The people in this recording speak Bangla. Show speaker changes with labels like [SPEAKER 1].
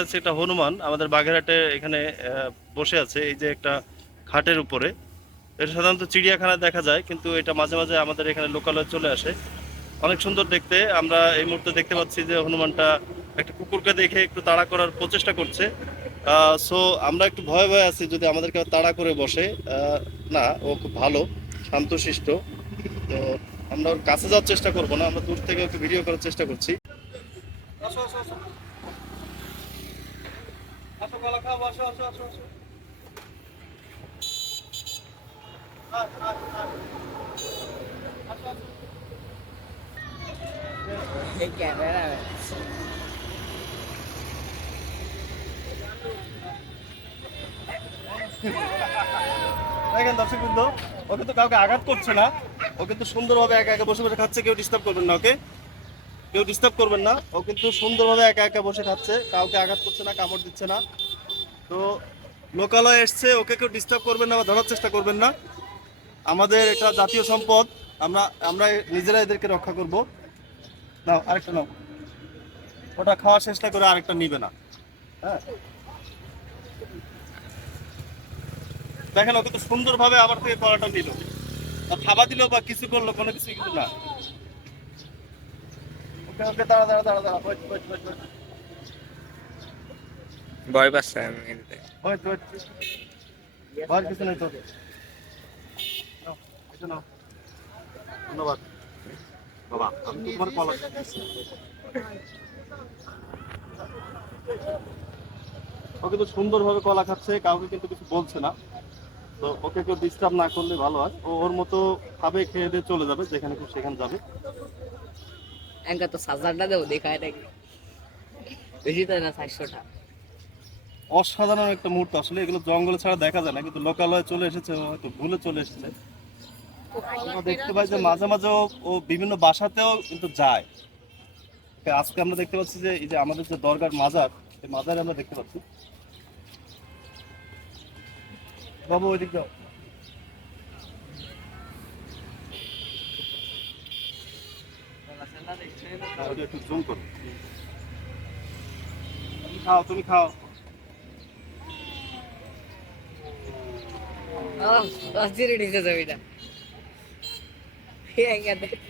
[SPEAKER 1] হচ্ছে একটা হনুমান, আমাদের বাগেরহাটে এখানে বসে আছে, এই যে একটা খাটের উপরে। এটা সাধারণত চিড়িয়াখানায় দেখা যায়, কিন্তু এটা মাঝে মাঝে আমাদের এখানে লোকালয়ে চলে আসে। অনেক সুন্দর দেখতে, আমরা এই মুহূর্তে দেখতে পাচ্ছি যে হনুমানটা একটা কুকুরকে দেখে একটু তাড়া করার প্রচেষ্টা করছে। সো আমরা একটু ভয়ে ভয়ে আছি যদি আমাদেরকে তাড়া করে বসে। না, ও খুব ভালো, শান্তশিষ্ট। তো, আমরা ওর কাছে যাওয়ার চেষ্টা করব না, আমরা দূর থেকে একটু ভিডিও করার চেষ্টা করছি। আসো কলা খাও আসো আসো আসো আসো আয়, আয়, আয়। আসো, আসো। দেখেন দর্শক বৃন্দ ও কিন্তু কাউকে আঘাত করছে না ও কিন্তু সুন্দরভাবে একা একা বসে বসে খাচ্ছে কেউ ডিস্টার্ব করবেন না ওকে কেউ ডিস্টার্ব করবেন না। ও কিন্তু সুন্দরভাবে একা একা বসে খাচ্ছে কাউকে আঘাত করছে না, কামড় দিচ্ছে না। তো লোকালয় এসছে, ওকে কেউ ডিস্টার্ব করবেন না বা ধরার চেষ্টা করবেন না। আমাদের এটা জাতীয় সম্পদ। আমরা আমরা নিজেরা এদেরকে রক্ষা করব। নাও, আরেকটা নাও। ওটা খাওয়া শেষ না করে আরেকটা নিবে না। হ্যাঁ। দেখেন ওকে তো সুন্দরভাবে আমার থেকে কলাটা নিল। খাবার দিল বা কিছু করল, কোনো কিছু কিন্তু না।
[SPEAKER 2] ভয় পাচ্ছে আমি
[SPEAKER 1] ভয় কিছু নেই তো। ধন্যবাদ। বাবা আমি তো তোমার কলা ও কিন্তু সুন্দরভাবে কলা খাচ্ছে কাউকে কিন্তু কিছু বলছে না। তো ওকে কেউ ডিস্টার্ব না করলে ভালো হয়। ও ওর মতো খাবে খেয়ে দিয়ে চলে যাবে যেখানে খুশি সেখানে যাবে।
[SPEAKER 3] তো দেবো দেখায় বেশি তো না
[SPEAKER 1] অসাধারণ একটা মুহূর্ত আসলে এগুলো জঙ্গলে ছাড়া দেখা যায় না কিন্তু লোকালয়ে চলে এসেছে হয়তো ভুলে চলে এসেছে। দেখতে পাই যে মাঝে মাঝে ও- বিভিন্ন বাসাতেও কিন্তু যায়। আজকে আমরা দেখতে পাচ্ছি যে এই যে আমাদের যে দরগার মাজার এই মাজারে আমরা দেখতে পাচ্ছি। বাবু ওইদিক যাও। না, ওইটা একটু জুম করো তুমি খাও তুমি খাও
[SPEAKER 3] অস্থির উঠেছে ছবিটা এনকা দেখ